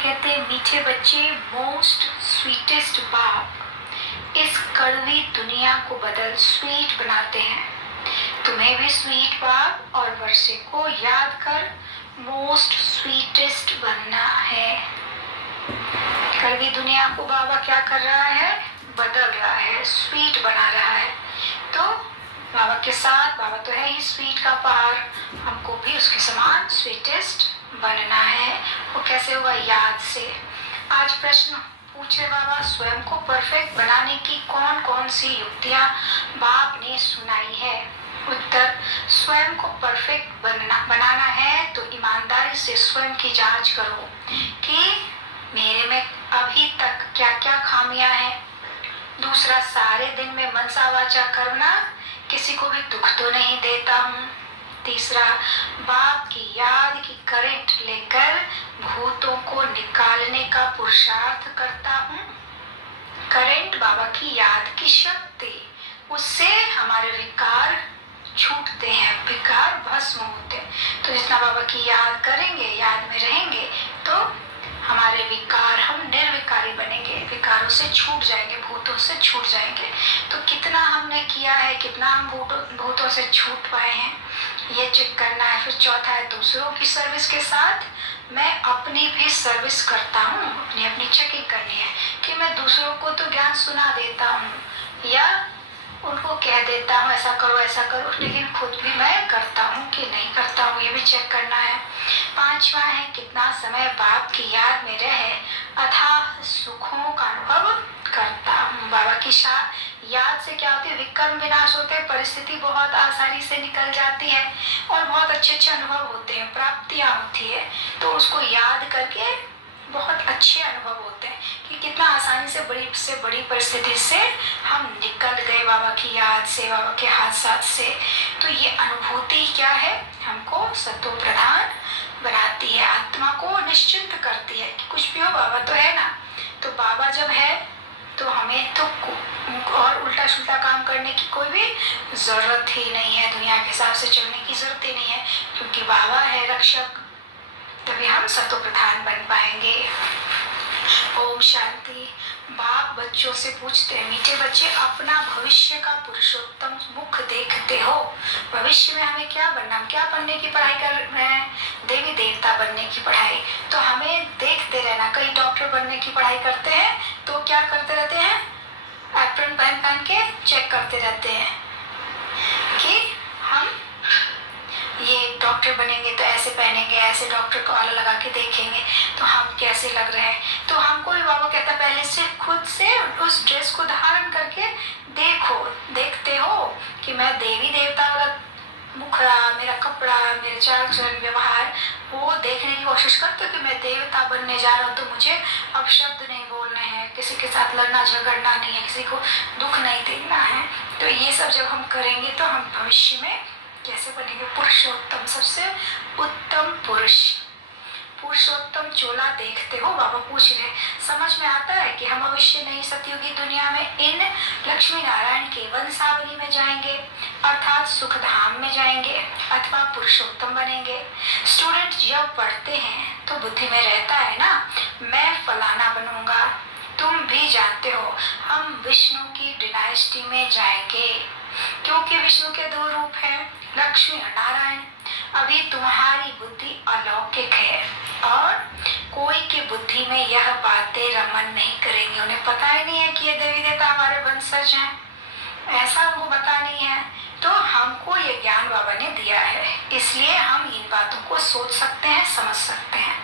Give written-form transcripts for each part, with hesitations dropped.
कहते हैं मीठे बच्चे मोस्ट स्वीटेस्ट बाप इस कड़वी दुनिया को बदल स्वीट बनाते हैं। तुम्हें भी स्वीट बाप और वर्षे को याद कर मोस्ट स्वीटेस्ट बनना है। कड़वी दुनिया को बाबा क्या कर रहा है? बदल रहा है, स्वीट बना रहा है। तो बाबा के साथ, बाबा तो है ही स्वीट का पहाड़, हमको भी उसके समान स्वीटेस्ट बनना है। वो कैसे होगा? याद से। आज प्रश्न पूछे बाबा, स्वयं को परफेक्ट बनाने की कौन कौन सी युक्तियां बाप ने सुनाई है? उत्तर, स्वयं को परफेक्ट बनाना है तो ईमानदारी से स्वयं की जांच करो कि मेरे में अभी तक क्या क्या खामियां हैं। दूसरा, सारे दिन में मनसा वाचा करना, किसी को भी दुख तो नहीं देता हूँ। तीसरा, बाप की याद की करंट लेकर भूतों को निकालने का पुरुषार्थ करता हूँ। करंट बाबा की याद की शक्ति, उससे हमारे विकार छूटते हैं, विकार भस्म होते हैं। तो जितना बाबा की याद करेंगे, याद में रहेंगे, तो हमारे विकार, हम निर्विकारी बनेंगे, विकारों से छूट जाएंगे, भूतों से छूट जाएंगे। तो कितना हमने किया है, कितना हम भूतों से छूट पाए हैं, ये चेक करना है। फिर चौथा है, दूसरों की सर्विस के साथ मैं अपनी भी सर्विस करता हूँ। अपनी चेकिंग करनी है कि मैं दूसरों को तो ज्ञान सुना देता हूँ या उनको कह देता हूँ ऐसा करो, लेकिन खुद भी मैं करता हूँ कि नहीं करता हूँ, ये भी चेक करना है। पांचवा है, कितना समय बाप की याद में रहे अथाह सुखों का अनुभव करता हूँ। बाबा की याद से क्या होती है? विकर्म विनाश होते हैं, परिस्थिति बहुत आसानी से निकल जाती है और बहुत अच्छे अच्छे अनुभव होते हैं, प्राप्तियां होती है। तो उसको याद करके बहुत अच्छे अनुभव होते हैं कि कितना आसानी से बड़ी परिस्थिति से हम निकल गए बाबा की याद से, बाबा के हाथ साथ से। तो ये अनुभूति क्या है? हमको सत्व प्रधान बनाती है, आत्मा को निश्चिंत करती है कि कुछ भी हो बाबा तो है ना। तो बाबा जब है तो हमें तो और उल्टा सुल्टा काम करने की कोई भी जरूरत ही नहीं है, दुनिया के हिसाब से चलने की जरूरत ही नहीं है, क्योंकि बाबा है रक्षक। तभी हम सत्व प्रधान बन पाएंगे। ओम शांति। बाप बच्चों से पूछते हैं, मीठे बच्चे अपना भविष्य का पुरुषोत्तम मुख देखते हो? भविष्य में हमें क्या बनना, हम क्या बनने की पढ़ाई कर रहे हैं? देवी देवता बनने की पढ़ाई। तो हमें देखते रहना। कई डॉक्टर बनने की पढ़ाई करते हैं तो क्या करते रहते हैं? एप्रन पहन के चेक करते रहते हैं कि हम ये डॉक्टर बनेंगे तो ऐसे पहनेंगे, ऐसे डॉक्टर को आला लगा के देखेंगे तो हम कैसे लग रहे हैं। तो हमको भी बाबा कहता पहले से खुद से उस ड्रेस को धारण करके देखो, देखते हो कि मैं देवी देवता वाला मुखड़ा, मेरा कपड़ा, मेरे चाल चलन व्यवहार, वो देखने की कोशिश करते हो कि मैं देवता बनने जा रहा हूँ। तो मुझे अब शब्द नहीं बोलने हैं, किसी के साथ लड़ना झगड़ना नहीं है, किसी को दुख नहीं देना है। तो ये सब जब हम करेंगे तो हम भविष्य में कैसे बनेंगे? पुरुषोत्तम, सबसे उत्तम पुरुष। पुरुषोत्तम चोला देखते हो? बाबा पूछ रहे, समझ में आता है कि हम अवश्य नहीं सतयुगी दुनिया में इन लक्ष्मी नारायण के वंशावली में जाएंगे, अर्थात सुख धाम में जाएंगे अथवा पुरुषोत्तम बनेंगे। स्टूडेंट जब पढ़ते हैं तो बुद्धि में रहता है ना, मैं फलाना बनूंगा। तुम भी जानते हो हम विष्णु की डिनाइस्टी में जाएंगे, क्योंकि विष्णु के दो रूप हैं, लक्ष्मी और नारायण। अभी तुम्हारी बुद्धि अलौकिक है और कोई की बुद्धि में यह बातें रमन नहीं करेंगी। उन्हें पता ही नहीं है कि ये देवी देवता हमारे वंशज हैं, ऐसा उनको पता नहीं है। तो हमको ये ज्ञान बाबा ने दिया है, इसलिए हम इन बातों को सोच सकते हैं, समझ सकते हैं।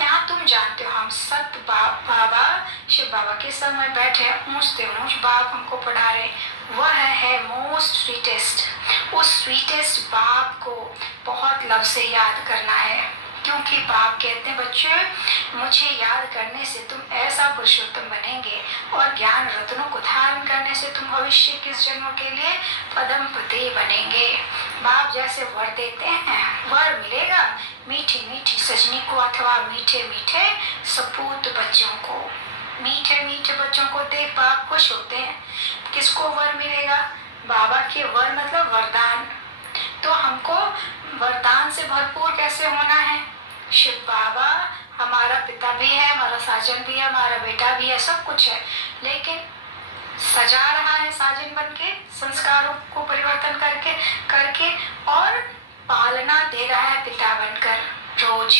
यहाँ तुम जानते हो हम सत बाबा शिव बाबा के समय बैठे ऊंचते ऊंच बाप हमको पढ़ा रहे, वह है मोस्ट स्वीटेस्ट। उस स्वीटेस्ट बाप को बहुत लव से याद करना है, क्योंकि बाप कहते हैं बच्चे मुझे याद करने से तुम ऐसा पुरुषोत्तम बनेंगे और ज्ञान रत्नों को धारण करने से तुम भविष्य के जन्मों के लिए पदम पते बनेंगे। बाप जैसे वर देते हैं, वर मिलेगा मीठी मीठी सजनी को अथवा मीठे मीठे सपूत बच्चों को। मीठे मीठे बच्चों को देख बाप खुश होते हैं। किसको वर मिलेगा? बाबा के वर मतलब वरदान। तो हमको वरदान से भरपूर कैसे होना है? शिव बाबा हमारा पिता भी है, हमारा साजन भी है, हमारा बेटा भी है, सब कुछ है, लेकिन सजा रहा है साजन बन के, संस्कारों को परिवर्तन करके करके और पालना दे रहा है पिता बनकर। रोज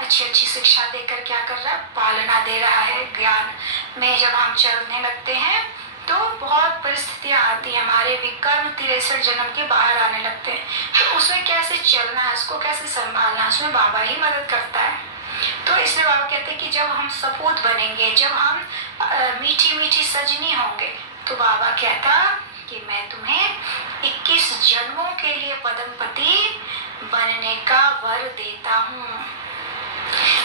अच्छी अच्छी शिक्षा देकर क्या कर रहा है, पालना दे रहा है। ज्ञान में जब हम चलने लगते हैं तो बहुत परिस्थितियां आती हैं, हमारे विकर्म 63 जन्म के बाहर आने लगते हैं, तो उसमें कैसे चलना है, उसको कैसे संभालना है, उसमें बाबा ही मदद करता है। तो इसलिए बाबा कहते हैं कि जब हम सपूत बनेंगे, जब हम मीठी मीठी सजनी होंगे, तो बाबा कहता कि मैं तुम्हें 21 जन्मों के लिए पद्मपति बनने का वर देता हूँ।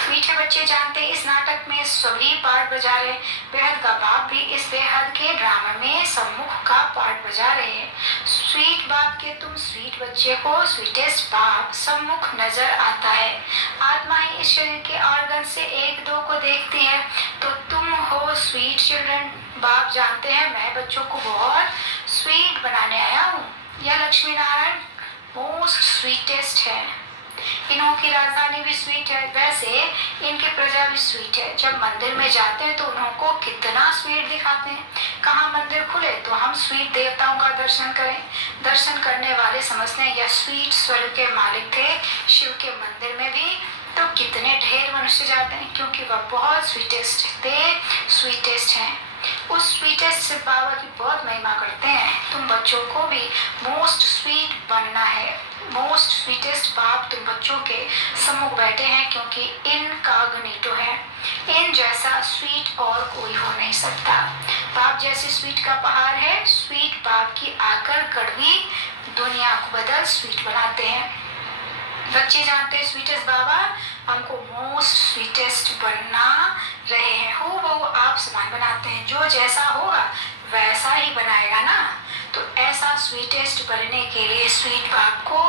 मीठे बच्चे जानते हैं इस नाटक में सभी पार्ट बजा रहे, बेहद का बाप भी इस बेहद के ड्रामा में सम्मुख का पार्ट बजा रहे हैं। स्वीट बाप के तुम स्वीट बच्चे को स्वीटेस्ट बाप सम्मुख नजर आता है। आत्मा ही इस शरीर के ऑर्गन से एक दो को देखती है, तो तुम हो स्वीट चिल्ड्रन। बाप जानते हैं मैं बच्चों को बहुत स्वीट बनाने आया हूँ। यह लक्ष्मी नारायण मोस्ट स्वीटेस्ट है, इन्हों की राजधानी भी स्वीट है, वैसे इनकी प्रजा भी स्वीट है। जब मंदिर में जाते हैं तो उन्हों को कितना स्वीट दिखाते हैं। कहाँ मंदिर खुले तो हम स्वीट देवताओं का दर्शन करें। दर्शन करने वाले समझते हैं यह स्वीट स्वर्ग के मालिक थे। शिव के मंदिर में भी तो कितने ढेर मनुष्य जाते हैं, क्योंकि वह बहुत स्वीटेस्ट थे, स्वीटेस्ट हैं। उस स्वीटेस्ट से बाबा की बहुत महिमा करते हैं। तुम बच्चों को भी मोस्ट स्वीट बनना है। मोस्ट स्वीटेस्ट बाप तुम बच्चों के सम्मुख बैठे हैं, क्योंकि इनकॉग्निटो है। इन जैसा स्वीट और कोई हो नहीं सकता। बाप जैसे स्वीट का पहाड़ है, स्वीट बाप की आकर कड़वी दुनिया को बदल स्वीट बनाते हैं। बच्चे जानते हैं स्वीटेस्ट बाबा हमको मोस्ट स्वीटेस्ट बनना रहे हैं। हो वो आप समान बनाते हैं, जो जैसा होगा वैसा ही बनाएगा ना। तो ऐसा स्वीटेस्ट बनने के लिए स्वीट बाप को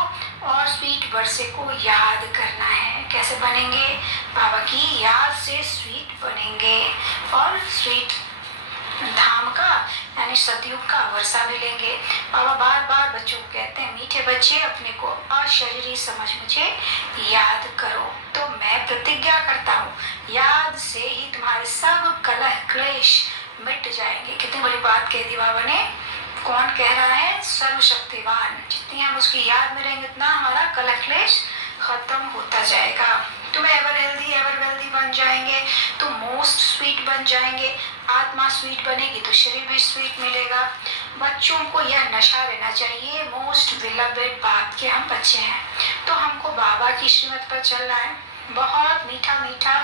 और स्वीट वर्षे को याद करना है। कैसे बनेंगे? बाबा की याद से स्वीट बनेंगे और स्वीट धाम का यानी सतयुग का वर्षा भी लेंगे। बाबा बार बार बच्चों को कहते हैं मीठे बच्चे अपने को अशरीरी समझ मुझे याद करो। तो मैं प्रतिज्ञा करता हूँ याद से ही तुम्हारे सब कलह क्लेश मिट जाएंगे। कितनी बड़ी बात कह दी बाबा ने। कौन कह रहा है? सर्वशक्तिवान। जितनी हम उसकी याद में रहेंगे उतना हमारा कलह क्लेश खत्म होता जाएगा। तुम एवर हेल्दी एवर वेल्दी बन जाएंगे, तुम मोस्ट स्वीट बन जाएंगे। आत्मा स्वीट बनेगी तो शरीर भी स्वीट मिलेगा। बच्चों को यह नशा रहना चाहिए मोस्ट बिलवेड बाप के हम बच्चे हैं, तो हमको बाबा की श्रीमत पर चलना है। बहुत मीठा मीठा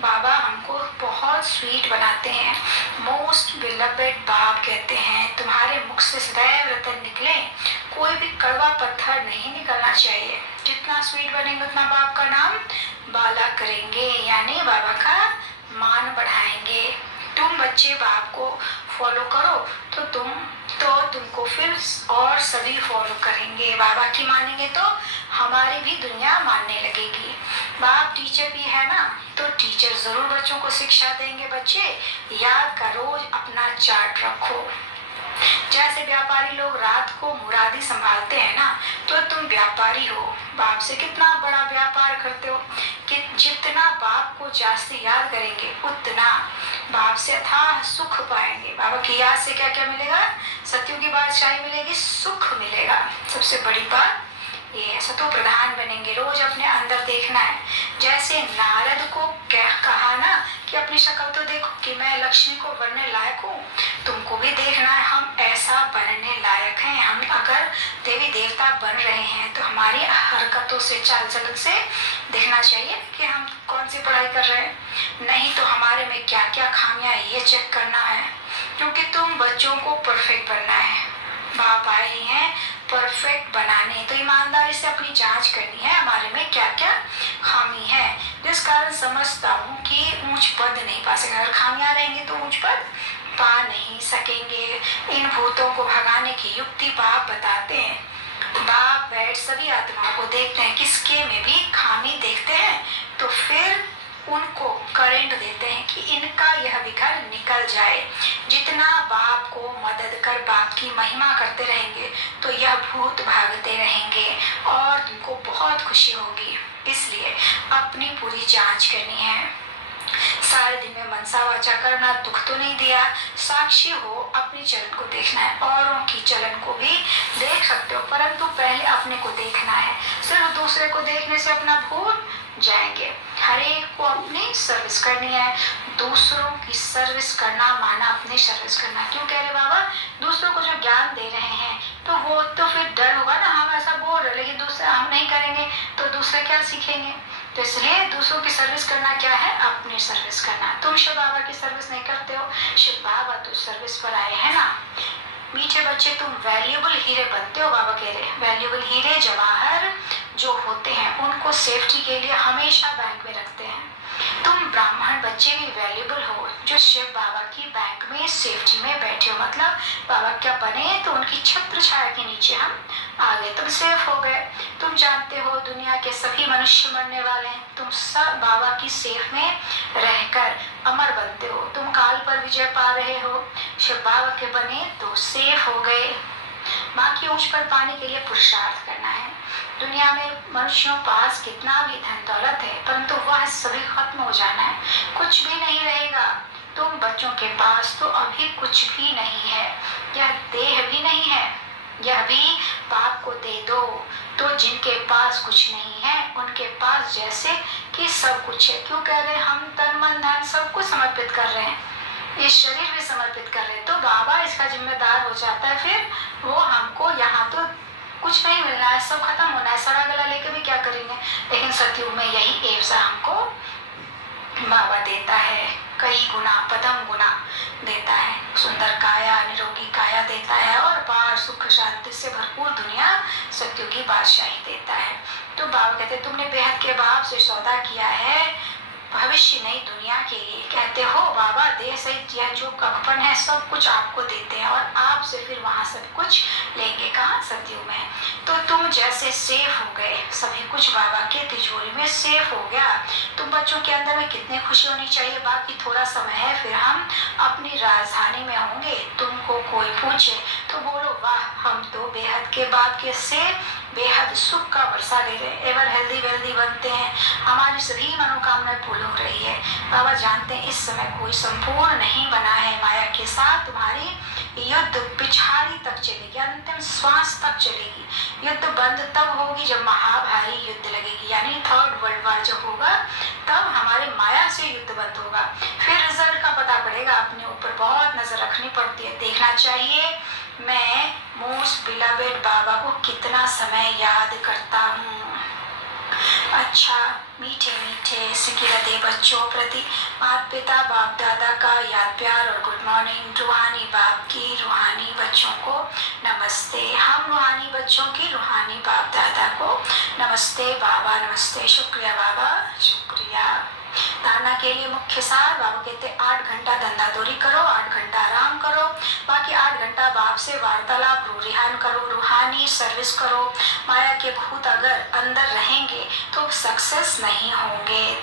बाबा हमको बहुत स्वीट बनाते हैं। मोस्ट बिलवेड बाप कहते हैं तुम्हारे मुख से सदैव रतन निकले, कोई भी कड़वा पत्थर नहीं निकलना चाहिए। जितना स्वीट बनेंगे उतना बाप का नाम बाला करेंगे, यानी बाबा का मान बढ़ाएंगे। तुम बच्चे बाप को फॉलो करो तो तुमको फिर और सभी फॉलो करेंगे। बाबा की मानेंगे तो हमारी भी दुनिया मानने लगेगी। बाप टीचर भी है ना, तो टीचर जरूर बच्चों को शिक्षा देंगे। बच्चे याद का रोज अपना चार्ट रखो। जैसे व्यापारी लोग रात को मुरादी संभालते हैं ना, तो तुम व्यापारी हो। बाप से कितना बड़ा व्यापार करते हो कि जितना बाप को जास्ती याद करेंगे उतना बाप से अथाह सुख पाएंगे। बाबा की याद से क्या क्या मिलेगा? सत्यों की बादशाही मिलेगी, सुख मिलेगा। सबसे बड़ी बात ये है, सतो प्रधान बनेंगे। रोज अपने अंदर देखना है। जैसे नारद को कहा ना कि अपनी शक्ल तो देखो कि मैं लक्ष्मी को बनने लायक हूँ, तुमको भी देखना है हम ऐसा बनने लायक हैं। हम अगर देवी देवता बन रहे हैं तो हमारी हरकतों से, चाल चलन से देखना चाहिए कि हम कौन सी पढ़ाई कर रहे हैं, नहीं तो हमारे में क्या क्या खामियां ये चेक करना है। क्योंकि तुम बच्चों को परफेक्ट बनना है। बाप आए ही हैं परफेक्ट बनाने, तो ईमानदारी से अपनी जांच करनी है हमारे में क्या क्या खामी है, जिस कारण समझता हूँ कि ऊंच पद नहीं पा सकेंगे। अगर खामियां रहेंगी तो ऊंच पद पा नहीं सकेंगे। इन भूतों को भगाने की युक्ति बाप बताते हैं। बाप बैठ सभी आत्माओं को देखते हैं, किसके में भी खामी देखते हैं तो फिर उनको करेंट देते हैं कि इनका यह विघ्न निकल जाए। जितना बाप को मदद कर बाप की महिमा करते रहेंगे तो यह भूत भागते रहेंगे और तुमको बहुत खुशी होगी। इसलिए अपनी पूरी जांच करनी है। सारे दिन में मनसा वाचा करना दुख तो नहीं दिया। साक्षी हो, अपनी चलन को देखना है, औरों की चलन को भी देख सकते हो, परंतु पहले अपने को देखना है। सिर्फ दूसरे को देखने से अपना भूल जाएंगे। हर एक को अपनी सर्विस करनी है। दूसरों की सर्विस करना माना अपनी सर्विस करना। क्यों कह रहे बाबा? दूसरों को जो ज्ञान दे रहे हैं तो वो तो फिर डर होगा ना, हम ऐसा बोल रहे लेकिन दूसरे हम नहीं करेंगे तो दूसरे क्या सीखेंगे। तो इसलिए दूसरों की सर्विस करना क्या है? अपनी सर्विस करना। तुम शिव बाबा की सर्विस नहीं करते हो, शिव बाबा तो सर्विस पर आए हैं ना। मीठे बच्चे, तुम वैल्यूएबल हीरे बनते हो। बाबा कह रहे वैल्यूएबल हीरे जवाहर जो होते हैं उनको सेफ्टी के लिए हमेशा बैंक में रखते हैं। तुम ब्राह्मण बच्चे भी वैल्यूएबल हो जो शिव बाबा की बैंक में सेफ्टी में बैठे हो। मतलब बाबा क्या बने तो उनकी छत्र छाया के नीचे हम आ गए, तुम सेफ हो गए। तुम जानते हो दुनिया के सभी मनुष्य मरने वाले हैं, तुम सब बाबा की सेफ में रहकर अमर बनते हो। तुम काल पर विजय पा रहे हो, शिव बाबा के बने तो सेफ हो गए। माँ की ऊंच पर पाने के लिए पुरुषार्थ करना है। दुनिया में मनुष्यों पास कितना भी धन दौलत है परंतु वह सभी खत्म हो जाना है, कुछ भी नहीं रहेगा। तुम बच्चों के पास तो अभी कुछ भी नहीं है, यह देह भी नहीं है, यह भी बाप को दे दो। तो जिनके पास कुछ नहीं है उनके पास जैसे कि सब कुछ है। क्यों कह रहे हम तन मन धन सब कुछ समर्पित कर रहे हैं, ये शरीर भी समर्पित कर रहे हैं, तो बाबा इसका जिम्मेदार हो जाता है। फिर वो हमको यहाँ तो कुछ नहीं मिलना है, सब खत्म होना है, सड़ा गला लेके भी क्या करेंगे। लेकिन सतयुग में यही एवसा हमको बाबा देता है, कई गुना पदम गुना देता है, सुंदर काया निरोगी काया देता है और पार सुख शांति से भरपूर दुनिया सतयुगी बादशाही देता है। तो बाबा कहते तुमने बेहद के बाप से सौदा किया है भविष्य नई दुनिया के लिए। कहते हो बाबा देह सहित यह जो कपन है सब कुछ आपको देते हैं और आपसे फिर वहाँ सब कुछ लेंगे। कहाँ? सतयुग में। तो तुम जैसे सेफ हो गए, सभी कुछ बाबा के तिजोरी में सेफ हो गया। तुम बच्चों के अंदर में कितनी खुशी होनी चाहिए। बाकी थोड़ा समय है फिर हम अपनी राजधानी में होंगे। तुमको कोई पूछे तो बोलो वाह हम तो बेहद के बाप के से बेहद सुख का वर्षा ले रहे, एवर हेल्दी वेल्दी बनते हैं, हमारी सभी मनोकामनाएं पूरी हो रही है। बाबा जानते हैं इस समय कोई संपूर्ण नहीं बना है, माया के साथ तुम्हारी युद्ध पिछाड़ी तक चलेगी, अंतिम श्वास तक चलेगी। युद्ध बंद तब होगी जब महाभारी युद्ध लगेगी, यानी थर्ड वर्ल्ड वॉर जब होगा तब हमारे माया से युद्ध बंद होगा। फिर रिजल्ट का पता पड़ेगा। अपने ऊपर बहुत नजर रखनी पड़ती है, देखना चाहिए मैं मोस्ट बिलवेड बाबा को कितना समय याद करता हूँ। अच्छा मीठे मीठे सिकिलते बच्चों प्रति माता पिता बाप दादा का याद प्यार और गुड मॉर्निंग। रूहानी बाप की रूहानी बच्चों को नमस्ते। हम रूहानी बच्चों की रूहानी बाप दादा को नमस्ते बाबा, नमस्ते। शुक्रिया बाबा, शुक्रिया। धारणा के लिए मुख्य सार बाबा कहते 8 घंटा धंधादौरी करो, 8 घंटा आराम करो, बाकी 8 घंटा बाप से वार्तालाप रूहान करो, रूहानी सर्विस करो। माया के भूत अगर अंदर रहेंगे तो सक्सेस नहीं होंगे।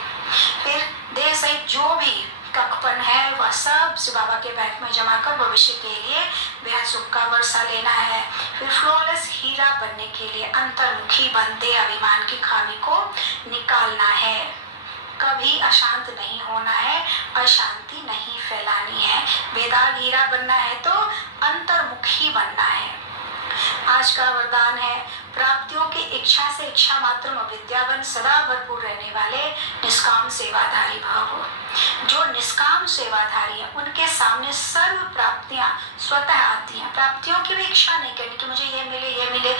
फिर देह सहित जो भी ककपन है वह सब बाबा के बैंक में जमा कर भविष्य के लिए बेहद सुख का वर्षा लेना है। फिर फ्लॉलेस हीरा बनने के लिए अंतर्मुखी बनते अभिमान की खामी को निकालना है। कभी अशांत नहीं होना है, अशांति नहीं फैलानी है। बेदाग हीरा बनना है तो अंतर्मुखी बनना है। आज का वरदान है प्राप्तियों की इच्छा से इच्छा मात्र अविद्यावन सदा भरपूर रहने वाले निष्काम सेवाधारी भव। जो निष्काम सेवाधारी है उनके सामने सर्व प्राप्तियां स्वतः आती हैं। प्राप्तियों की भी इच्छा नहीं करनी कि मुझे ये मिले,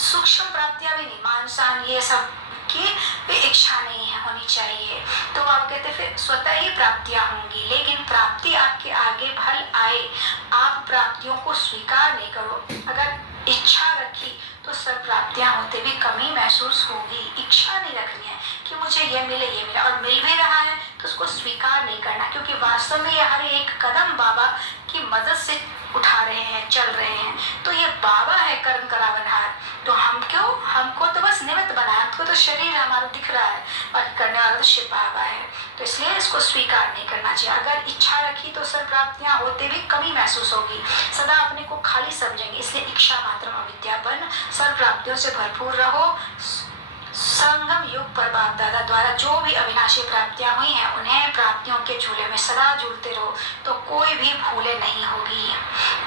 सूक्ष्म प्राप्तियां भी नहीं, मान शान ये सब की भी इच्छा नहीं है होनी चाहिए। तो आप कहते फिर स्वतः ही प्राप्तियां होंगी, लेकिन प्राप्ति आपके आगे भल आए, आप प्राप्तियों को स्वीकार नहीं करो। अगर इच्छा रखी तो सब प्राप्तियां होते भी कमी महसूस होगी। इच्छा नहीं रखनी है कि मुझे ये मिले और मिल भी रहा है तो उसको स्वीकार नहीं करना, क्योंकि वास्तव में ये हर एक कदम बाबा की मदद से उठा रहे हैं, चल रहे हैं। तो ये बाबा है कर्म करावनहार, तो हम क्यों, हमको तो बस निमित्त बनाया, हमको तो शरीर हमारा दिख रहा है और करने वाला तो शिव बाबा है। तो इसलिए इसको स्वीकार नहीं करना चाहिए। अगर इच्छा रखी तो सब प्राप्तियां होते भी कमी महसूस होगी, सदा अपने को खाली समझेंगे। इसलिए इच्छा मात्र अविद्यापन, सर्व प्राप्तियों से भरपूर रहो, संगम युग पर बाप दादा द्वारा जो भी अविनाशी प्राप्तियां हुई हैं, उन्हें प्राप्तियों के झूले में सदा झूलते रहो तो कोई भी भूले नहीं होगी।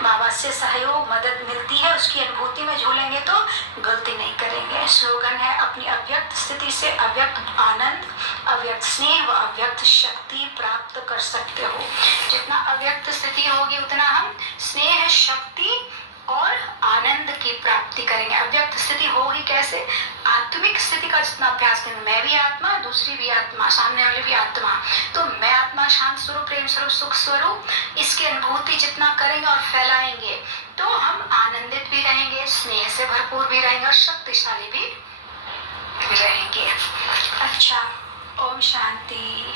बाबा से सहयोग मदद मिलती है, उसकी अनुभूति में झूलेंगे तो गलती नहीं करेंगे। स्लोगन है, अपनी अव्यक्त स्थिति से अव्यक्त आनंद, अव्यक्त स्नेह व अव्यक्त शक्ति प्राप्त कर सकते हो। जितना अव्यक्त स्थिति होगी उतना हम स्नेह, शक्ति और आनंद की प्राप्ति करेंगे। अव्यक्त स्थिति होगी कैसे? आत्मिक स्थिति का जितना अभ्यास करेंगे, मैं भी आत्मा, दूसरी भी आत्मा, सामने वाली भी आत्मा, तो मैं आत्मा शांत स्वरूप, प्रेम स्वरूप, सुख स्वरूप, इसकी अनुभूति जितना करेंगे और फैलाएंगे तो हम आनंदित भी रहेंगे, स्नेह से भरपूर भी रहेंगे और शक्तिशाली भी रहेंगे। अच्छा, ओम शांति।